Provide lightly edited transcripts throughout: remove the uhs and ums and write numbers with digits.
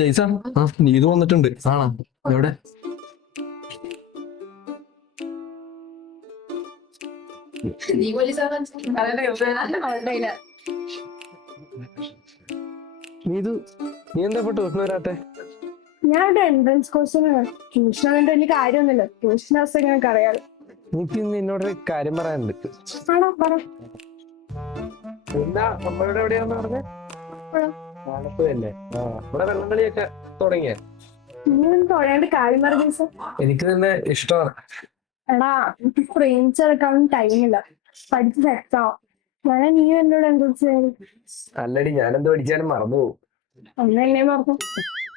ജയ്സാ നീതു വന്നിട്ടുണ്ട്. ആണോ? എവിടെ? നീതു നീ എന്താ ഇപ്പൊ ട്യൂഷൻ വരാത്തെ? ഞാൻ ഇവിടെ എൻട്രൻസ് കോഴ്സിന് ട്യൂഷൻ വേണ്ട വലിയ കാര്യമൊന്നുമില്ല. ട്യൂഷൻ അവസ്ഥ ഞങ്ങൾക്ക് അറിയാലോ. എനിക്ക് നിന്നോടൊരു കാര്യം പറയാനുണ്ട്. ആണോ? പറ. എന്താ നമ്മളുടെ എവിടെയാന്ന് പറഞ്ഞേ? ആലപ്പുഴയല്ലേ? ഇവിടെ വെള്ളം കളിയൊക്കെ തുടങ്ങിയ. നീ തൊഴേണ്ട കാര്യം പറ ദിവസം. എനിക്ക് നിന്നെ ഇഷ്ടമാണ്. എടാ എനിക്ക് ഫ്രെയിംസ് എടുക്കാനും ടൈമില്ല. പഠിച്ച് സെറ്റാവും. ഞാൻ നീ എന്നോട് എന്താ ചെയ്യും? അല്ലടി ഞാനെന്ത് പഠിച്ചാലും മറന്നു പോകും. അന്ന് എന്നെ മറന്നു.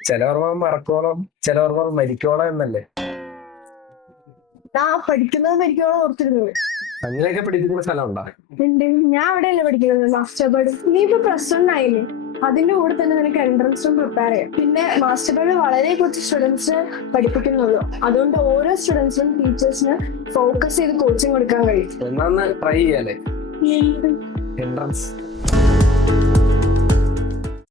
ചിലവർമ്മ മറക്കോളം ചിലവർമ്മ മരിക്കോളം എന്നല്ലേ? പഠിക്കുന്നത് മരിക്കോളം ഓർത്തിരുന്നത്. അങ്ങനെയൊക്കെ പഠിപ്പിക്കുന്ന സ്ഥലം ഉണ്ടാ? ഉണ്ട്. ഞാൻ അവിടെയല്ലേ പഠിക്കുന്നത്, മാസ്റ്റർ ബേർഡ്. നീ ഇപ്പൊ പ്ലസ് 1 ആയില്ലേ? അതിന്റെ കൂടെ തന്നെ നിനക്ക് എൻട്രൻസും പ്രിപ്പയർ ചെയ്യാം. പിന്നെ മാസ്റ്റർ ബേർഡ് വളരെ കുറച്ച് സ്റ്റുഡൻസിന് പഠിപ്പിക്കുന്നുള്ളൂ. അതുകൊണ്ട് ഓരോ സ്റ്റുഡൻസിനും ടീച്ചേഴ്സിന് ഫോക്കസ് ചെയ്ത് കോച്ചിങ് കൊടുക്കാൻ കഴിയും. എന്നാന്ന് ട്രൈ ചെയ്യാലേ എന്ത്? എൻട്രൻസ്?